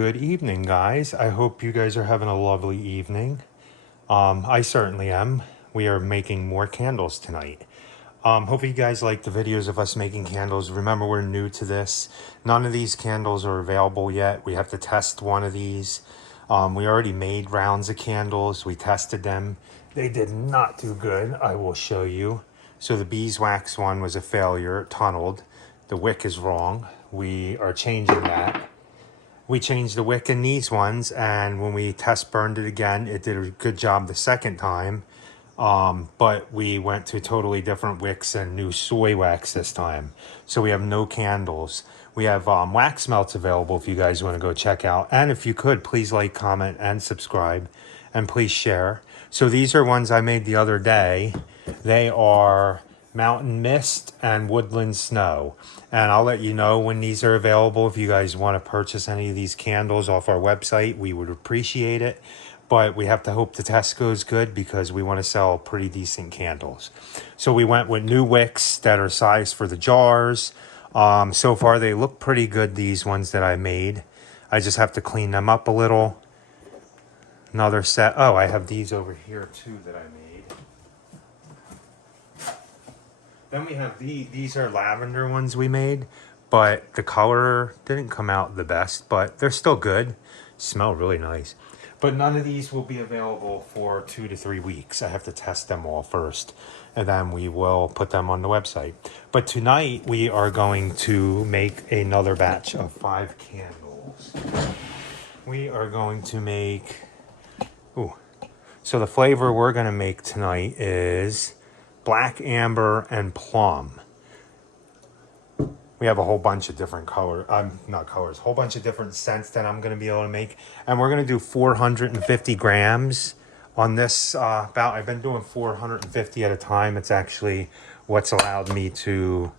Good evening, guys. I hope you guys are having a lovely evening. I certainly am. We are making more candles tonight. Hope you guys like the videos of us making candles. Remember, we're new to this. None of these candles are available yet. We have to test one of these. We already made rounds of candles. We tested them. They did not do good. I will show you. So the beeswax one was a failure. It tunneled. The wick is wrong. We are changing that. We changed the wick in these ones, and when we test burned it again, it did a good job the second time. But we went to totally different wicks and new soy wax this time. So we have no candles. We have wax melts available if you guys want to go check out. And if you could, please like, comment, and subscribe. And please share. So these are ones I made the other day. They are mountain mist and woodland snow. And I'll let you know when these are available. If you guys want to purchase any of these candles off our website, we would appreciate it. But we have to hope the test goes good because we want to sell pretty decent candles. So we went with new wicks that are sized for the jars. So far they look pretty good, these ones that I made. I just have to clean them up a little. Another set. Oh, I have these over here too that I made. Then we have these are lavender ones we made, but the color didn't come out the best, but they're still good. Smell really nice. But none of these will be available for 2 to 3 weeks. I have to test them all first, and then we will put them on the website. But tonight we are going to make another batch of 5 candles. We are going to make, so the flavor we're going to make tonight is black amber and plum. We have a whole bunch of different colors, a whole bunch of different scents that I'm going to be able to make. And we're going to do 450 grams on this bout. I've been doing 450 at a time. It's actually what's allowed me to,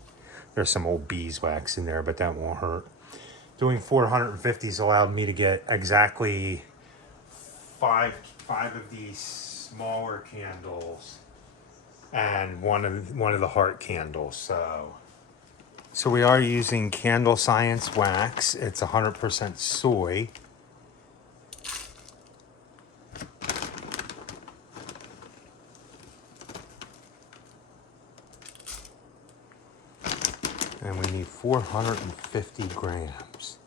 there's some old beeswax in there, but that won't hurt. Doing 450 has allowed me to get exactly five of these smaller candles and one of the heart candles. So we are using Candle Science wax. It's 100% soy. And we need 450 grams.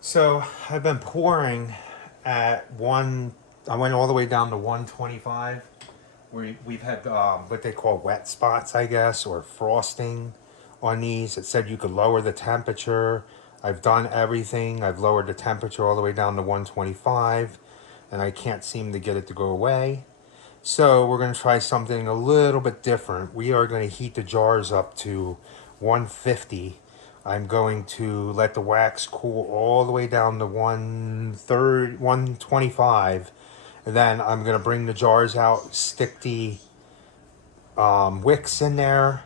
So I've been pouring at I went all the way down to 125. We've had what they call wet spots, I guess, or frosting on these. It said you could lower the temperature. I've done everything. I've lowered the temperature all the way down to 125, and I can't seem to get it to go away. So we're going to try something a little bit different. We are going to heat the jars up to 150. I'm going to let the wax cool all the way down to 125. And then I'm going to bring the jars out, stick the wicks in there,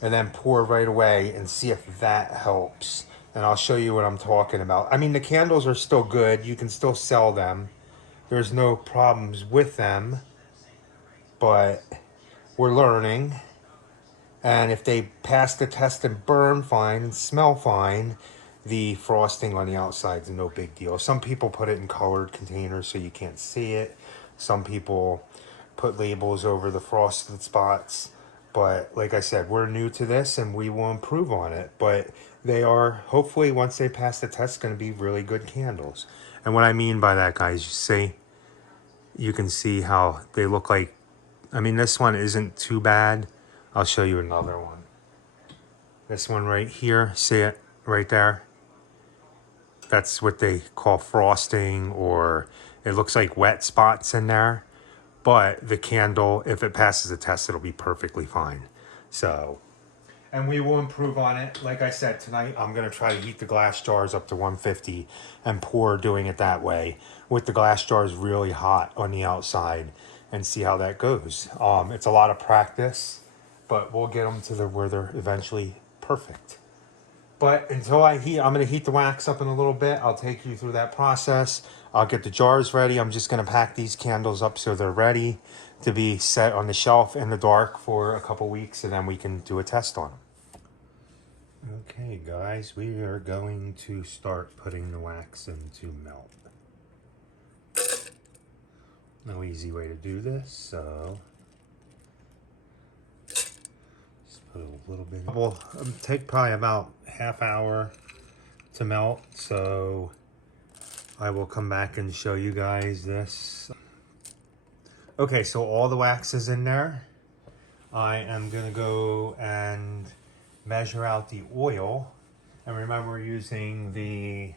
and then pour right away and see if that helps. And I'll show you what I'm talking about. I mean, the candles are still good. You can still sell them. There's no problems with them. But we're learning. And if they pass the test and burn fine and smell fine, the frosting on the outside is no big deal. Some people put it in colored containers so you can't see it. Some people put labels over the frosted spots. But like I said, we're new to this and we will improve on it. But they are, hopefully, once they pass the test, going to be really good candles. And what I mean by that, guys, you can see how they look like. I mean, this one isn't too bad. I'll show you another one. This one right here, see it right there? That's what they call frosting, or it looks like wet spots in there. But the candle, if it passes the test, it'll be perfectly fine. So, and we will improve on it. Like I said, tonight I'm going to try to heat the glass jars up to 150 and pour doing it that way with the glass jars really hot on the outside and see how that goes. It's a lot of practice, but we'll get them to where they're eventually perfect. But until I heat, I'm going to heat the wax up in a little bit. I'll take you through that process. I'll get the jars ready. I'm just going to pack these candles up so they're ready to be set on the shelf in the dark for a couple weeks, and then we can do a test on them. Okay, guys, we are going to start putting the wax in to melt. No easy way to do this, so just put a little bit. Well, it'll take probably about half hour to melt, so I will come back and show you guys this. Okay, so all the wax is in there. I am gonna go and measure out the oil, and remember we're using the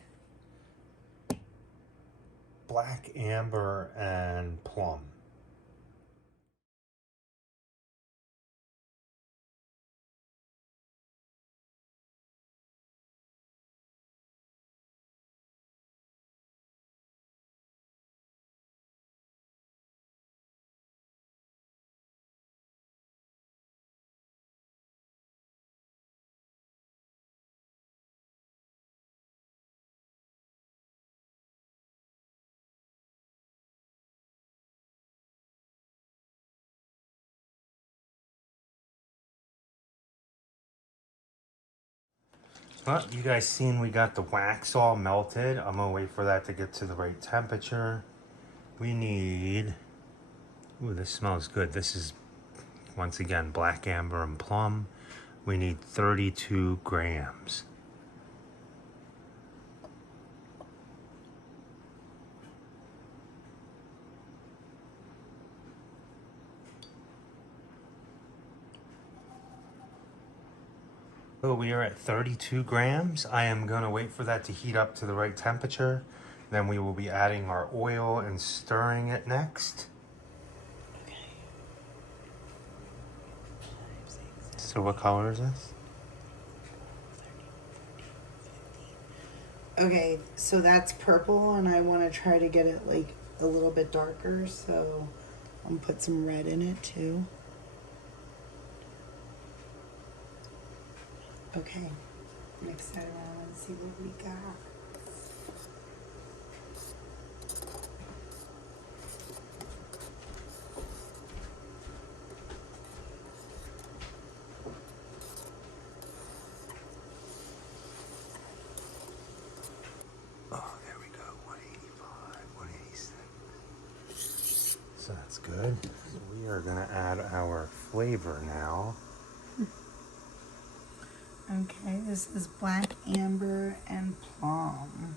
black amber and plum. Well, you guys seen we got the wax all melted. I'm gonna wait for that to get to the right temperature. We need, ooh, this smells good. This is, once again, black amber and plum. We need 32 grams. So we are at 32 grams. I am gonna wait for that to heat up to the right temperature. Then we will be adding our oil and stirring it next. So what color is this? Okay, so that's purple, and I want to try to get it like a little bit darker, so I'm gonna put some red in it too. Okay, mix that around and see what we got. Oh, there we go. 185, 186. So that's good. So we are gonna add our flavor now. Okay, this is black amber and plum.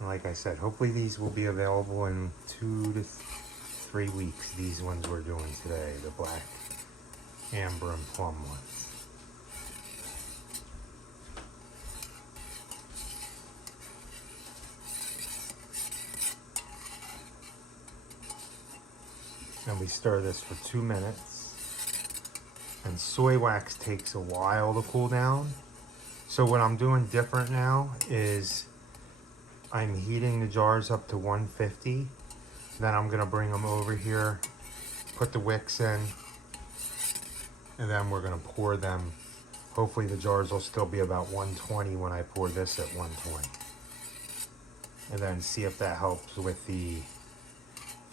Like I said, hopefully these will be available in 2 to 3 weeks. These ones we're doing today, the black amber and plum ones. And we stir this for 2 minutes. And soy wax takes a while to cool down. So what I'm doing different now is I'm heating the jars up to 150. Then I'm gonna bring them over here, put the wicks in, and then we're gonna pour them. Hopefully the jars will still be about 120 when I pour this at 120. And then see if that helps with the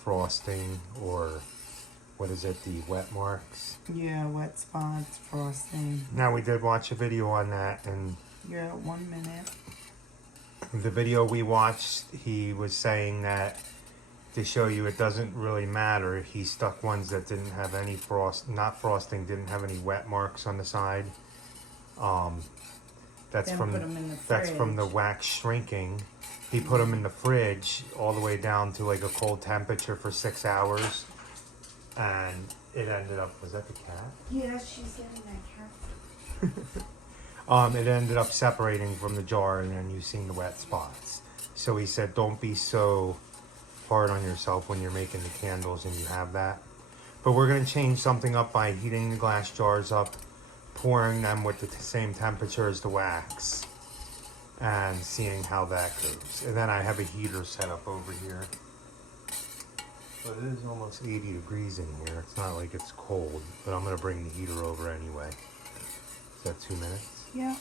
frosting, or what is it, the wet marks. Yeah, wet spots, frosting. Now we did watch a video on that, and You're at 1 minute. the video we watched, he was saying that to show you it doesn't really matter. He stuck ones that didn't have any not frosting, didn't have any wet marks on the side. That's Then from put 'em in the that's from the fridge. wax shrinking. He put them in the fridge all the way down to like a cold temperature for 6 hours, and it ended up, was that the cat? Yeah, she's getting that cat. It ended up separating from the jar, and then you seen the wet spots. So he said, don't be so hard on yourself when you're making the candles and you have that. But we're gonna change something up by heating the glass jars up, pouring them with the same temperature as the wax, and seeing how that goes. And then I have a heater set up over here. But it is almost 80 degrees in here. It's not like it's cold, but I'm gonna bring the heater over anyway. Is that 2 minutes? Yeah.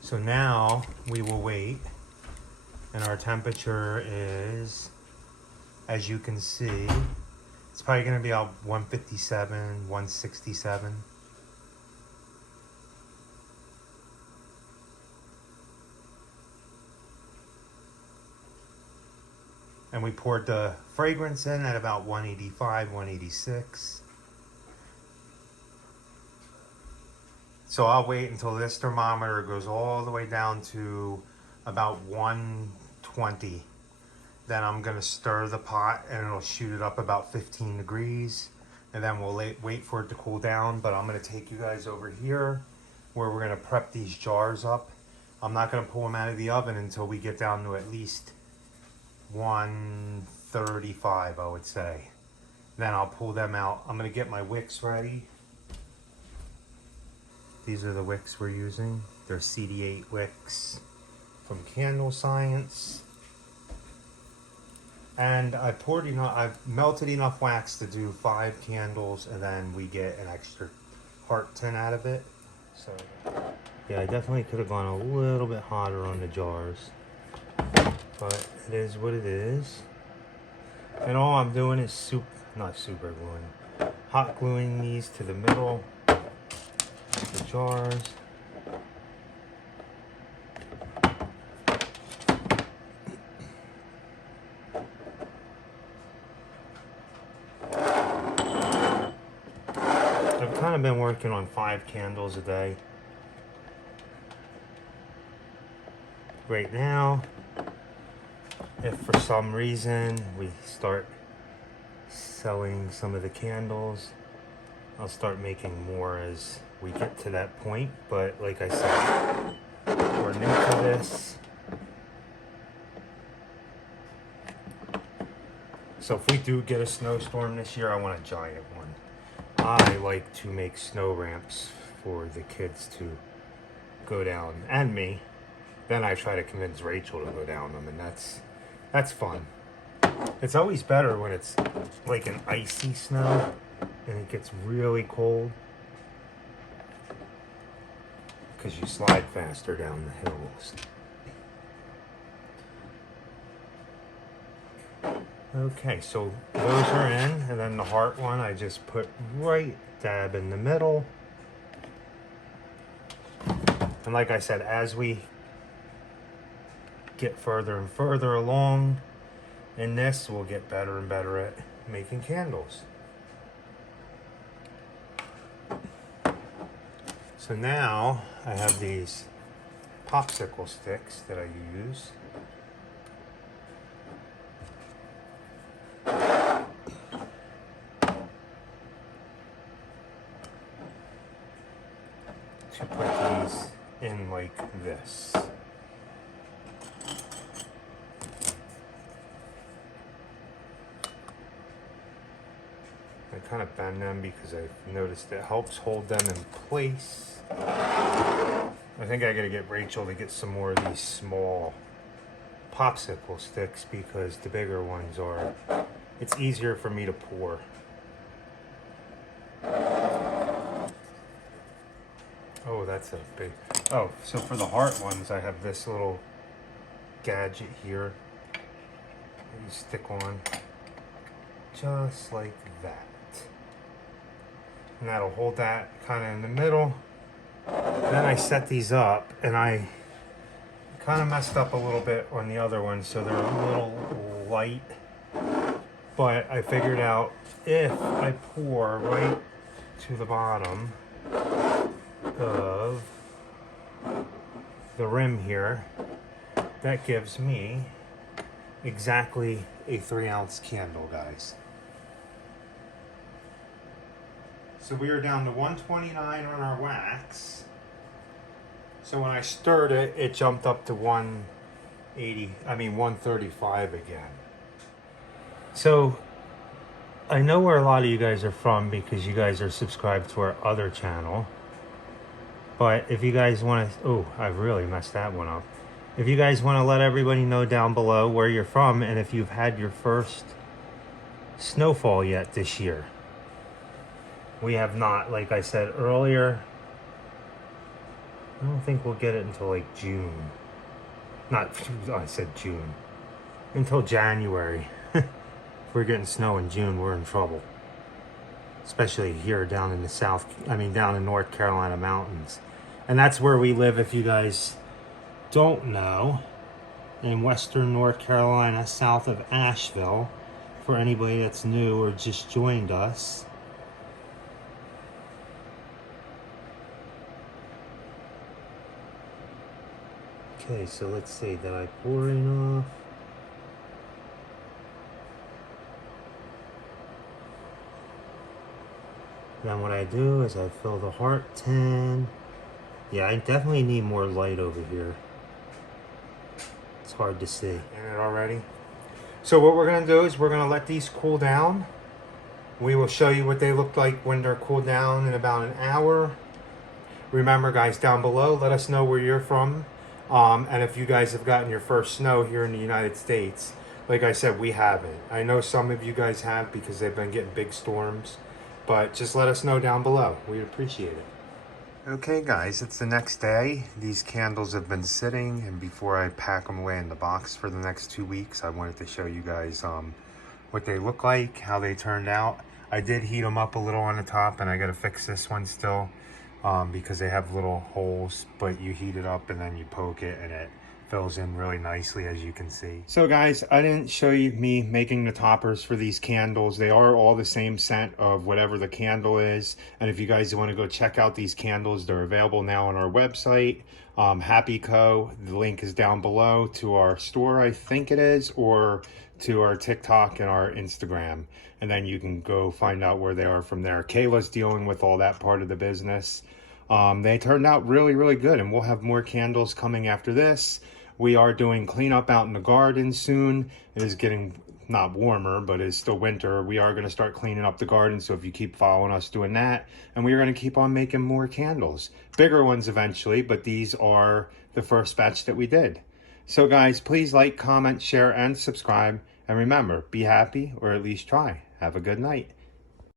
So now we will wait, and our temperature is, as you can see, it's probably gonna be about 157, 167. And we poured the fragrance in at about 185, 186. So I'll wait until this thermometer goes all the way down to about 120. Then I'm gonna stir the pot and it'll shoot it up about 15 degrees. And then we'll wait for it to cool down. But I'm gonna take you guys over here where we're gonna prep these jars up. I'm not gonna pull them out of the oven until we get down to at least 135, I would say. Then I'll pull them out. I'm gonna get my wicks ready. These are the wicks we're using. They're CD8 wicks from Candle Science. And I've melted enough wax to do 5 candles, and then we get an extra heart tin out of it. So yeah, I definitely could have gone a little bit hotter on the jars, but it is what it is. And all I'm doing is not super gluing, hot gluing these to the middle of the jars. I've kind of been working on 5 candles a day. Right now, if for some reason we start selling some of the candles, I'll start making more as we get to that point. But like I said, we're new to this. So if we do get a snowstorm this year, I want a giant one. I like to make snow ramps for the kids to go down, and me. Then I try to convince Rachel to go down them, and that's fun. It's always better when it's like an icy snow and it gets really cold, because you slide faster down the hills. Okay, so those are in, and then the heart one I just put right dab in the middle. And like I said, as we get further and further along in this, we'll get better and better at making candles. So now I have these popsicle sticks that I use. To put these in like this. I kind of bend them because I've noticed it helps hold them in place. I think I gotta get Rachel to get some more of these small popsicle sticks, because the bigger ones it's easier for me to pour. Oh, that's a big, oh, so for the heart ones, I have this little gadget here that you stick on, just like that. And that'll hold that kind of in the middle. Then I set these up, and I kind of messed up a little bit on the other ones, so they're a little light. But I figured out if I pour right to the bottom of the rim here, that gives me exactly a 3-ounce candle, guys. So we are down to 129 on our wax. So when I stirred it, it jumped up to 135 again. So I know where a lot of you guys are from, because you guys are subscribed to our other channel. But if you guys want to, oh, I've really messed that one up. If you guys want to let everybody know down below where you're from and if you've had your first snowfall yet this year. We have not, like I said earlier. I don't think we'll get it until like June. Not, I said June. Until January. If we're getting snow in June, we're in trouble. Especially here down in the south, down in North Carolina mountains. And that's where we live, if you guys don't know. In western North Carolina, south of Asheville. For anybody that's new or just joined us. Okay, so let's see, did I pour enough? Then what I do is I fill the heart tin. Yeah, I definitely need more light over here. It's hard to see. In it already? So what we're gonna do is we're gonna let these cool down. We will show you what they look like when they're cooled down in about an hour. Remember guys, down below, let us know where you're from. And if you guys have gotten your first snow here in the United States. Like I said, we haven't. I know some of you guys have because they've been getting big storms. But just let us know down below. We'd appreciate it. Okay guys, it's the next day. These candles have been sitting, and before I pack them away in the box for the next 2 weeks, I wanted to show you guys what they look like, how they turned out. I did heat them up a little on the top, and I gotta fix this one still because they have little holes, but you heat it up and then you poke it and it fills in really nicely, as you can see. So guys, I didn't show you me making the toppers for these candles. They are all the same scent of whatever the candle is. And if you guys want to go check out these candles, they're available now on our website, Happy Co. The link is down below to our store, I think it is, or to our TikTok and our Instagram. And then you can go find out where they are from there. Kayla's dealing with all that part of the business. They turned out really, really good, and we'll have more candles coming after this. We are doing cleanup out in the garden soon. It is getting not warmer, but it's still winter. We are going to start cleaning up the garden, so if you keep following us doing that, and we are going to keep on making more candles. Bigger ones eventually, but these are the first batch that we did. So guys, please like, comment, share, and subscribe. And remember, be happy, or at least try. Have a good night.